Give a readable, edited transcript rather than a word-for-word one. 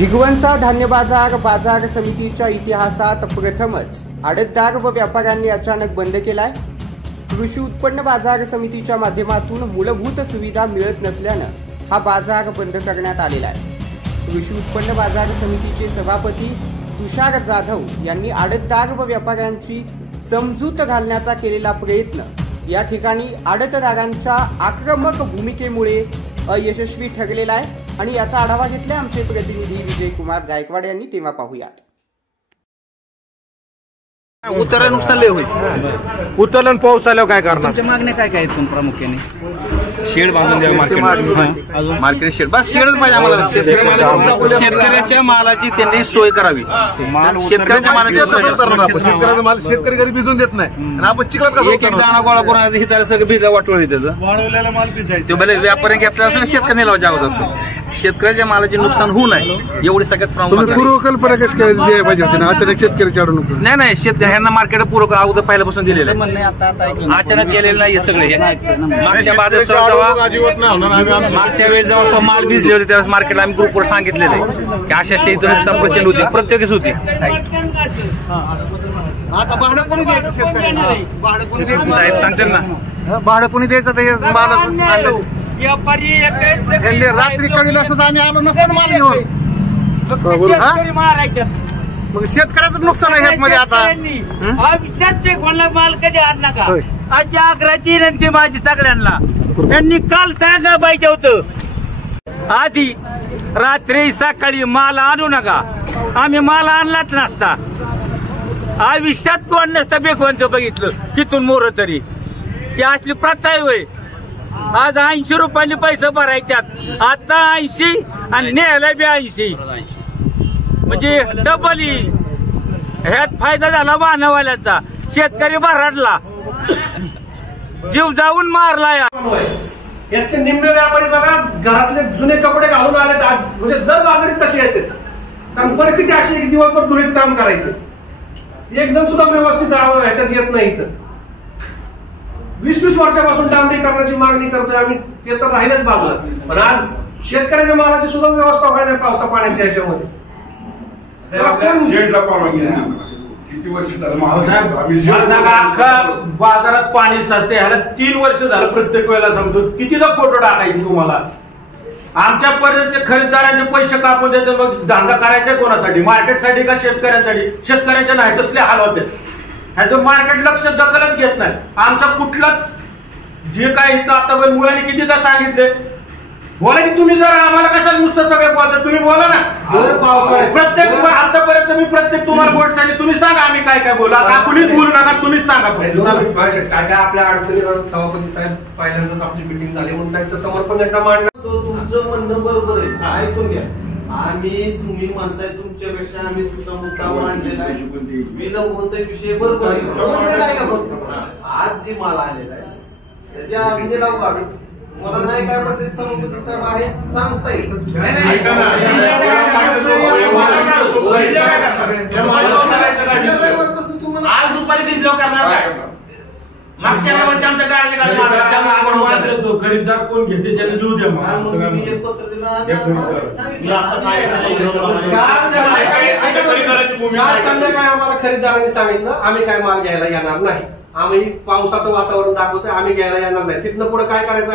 भिगवणचा धान्य बाजार समितीच्या इतिहासात प्रथमच आडतदार व व्यापाऱ्यांनी अचानक बंद केलाय। कृषी उत्पन्न बाजार समितीच्या माध्यमातून मूलभूत सुविधा मिळत नसल्यानं हा बाजार बंद करण्यात आलेला आहे। कृषी उत्पन्न बाजार समितीचे सभापती तुषार जाधव यांनी आडतदार व व्यापाऱ्यांची समजूत घालण्याचा केलेला प्रयत्न या ठिकाणी आडतदारांच्या आक्रमक भूमिकेमुळे अयशस्वी ठरलेला आहे आणि याचा आढावा घेतला आमचे प्रतिनिधी विजय कुमार गायकवाड यांनी। तेव्हा पाहूयात। उतरण नुकसान लय होईल। उतरण पाऊस आल्यावर काय करणार? तुमच्या मागण्या काय काय आहेत प्रामुख्याने? शेड बांधून द्या मार्केट शेड बस शेडच पाहिजे आम्हाला। शेतकऱ्याच्या मालाची त्यांनी सोय करावी। शेतकऱ्याच्या शेतकऱ्याचा माल शेतकरी घरी भिजून देत नाही आणि आपण चिखलात कसं एक दाना गोळा करून हिताला सगळं भिजलं वाटवळ त्याचं वाळवलेला माल भिजायचा ते भले व्यापारी घेतला असो शेतकरी लावा जावत असो शेतकऱ्याच्या मालाचे नुकसान होऊ नये एवढी सगळ्यात प्रमुख पूर्वकल्पना कशी काय द्यायला पाहिजे होती ना? अचानक शेतकऱ्याच्या नुकसान नाही शेतकऱ्यांना मार्केट पूर्वक अगोदर पहिल्यापासून दिलेलं आहे। अचानक केलेलं नाही हे सगळं। मागच्या मागच्या वेळेस जेव्हा माल भिजले होते त्यावेळेस मार्केटला आम्ही ग्रुपवर सांगितलेलं आहे की अशा इथं नुकसान प्रचंड होते, प्रत्येकच होते। आता भाडं कोणी द्यायचं शेतकऱ्यांना? भाडं कोणी द्यायचं? साहेब सांगतील ना भाडं कोणी द्यायचं? तर हे माल रात्री कळीला सुद्धा आम्ही आलो नसतो माल घेऊन। मग शेतकऱ्याचं नुकसान आहे मध्ये आता माल कधी आण नका अशी आग्रहाची विनंती माझी सगळ्यांना। त्यांनी काल सांगा पाहिजे होतं आधी रात्री सकाळी माल आणू नका। आम्ही माल आणलाच नसता। आयुष्यात कोण नसतं बेगवंत बघितलं तिथून मोर तरी की असली प्रथा आहे होय। आज 80 रुपयांनी पैसे भरायच्यात आता 80 आणि न्यायला बी 80 म्हणजे डबल ह्यात फायदा झाला वाहनवाल्याचा। शेतकरी भराडला जीव जाऊन मारला। यातले निम्मे व्यापारी बघा घरातले जुने कपडे घालून आलेत आज, म्हणजे दर बाजारी तसे येतात। कारण परिस्थिती अशी आहे की दिवसभर धुळीत काम करायचं, एक जण सुद्धा व्यवस्थित ह्याच्यात येत नाही। इथं 20-20 वर्षापासून डांबरीकरणाची मागणी करतोय आम्ही, ते तर राहिलंच बाजूला। पण आज शेतकऱ्याच्या मालाची सुद्धा व्यवस्था व्हायला पावसा पाण्याच्या ह्याच्यामध्ये शेडला परवानगी नाही आम्हाला। किती वर्ष बाजारात पाणी साचते ह्याला 3 वर्ष झालं। प्रत्येक वेळेला सांगतो कितीदा फोटो टाकायचे तुम्हाला। आमच्या पर्यंत खरेदीदारांचे पैसे कापून देते, मग धंदा करायचा कोणासाठी? मार्केटसाठी का शेतकऱ्यांसाठी? शेतकऱ्यांच्या नाही तसले हाल होते। ह्याचं मार्केट लक्ष दखलच घेत नाही। आमचा कुठलाच जे काय इथं आतापर्यंत मुलांनी कितीदा सांगितले बोला की तुम्ही जरा आम्हाला कशाला नुसतं सगळं बोलता? तुम्ही बोला ना। प्रत्येक आतापर्यंत मी प्रत्येक तुम्हाला बोट सांगितलं, तुम्ही सांगा आम्ही काय काय बोला। कुणीच बोलू नका, तुम्हीच सांगा। काय काय आपल्या अडचणीवर सभापती साहेब पहिल्यांदाच आपली मिटिंग झाली म्हणून त्यांचं समर्पण एकदा मांडलं। तुमचं म्हणणं बरोबर आहे, ऐकून घ्या। तुम्ही म्हणताय तुमच्यापेक्षा आम्ही तुमचा मुद्दा मांडलेला आहे, विलंब होतोय विषय बरोबर आहे। आज जी माल आलेला आहे त्याच्या निलाव काढून मला नाही काय वाटत सभापती साहेब आहेत सांगता येईल। आज दुपारी भिजलो करणार काय? मागच्या वेळेस आमच्या गाडीच्या खरीददार कोण घेते त्याने देऊ द्या। पत्र दिलं संध्याकाळी आम्हाला खरीददारांनी सांगितलं आम्ही काय माल घ्यायला येणार नाही। आम्ही पावसाचं वातावरण दाखवतोय, आम्ही घ्यायला येणार नाही। तिथनं पुढे काय करायचं?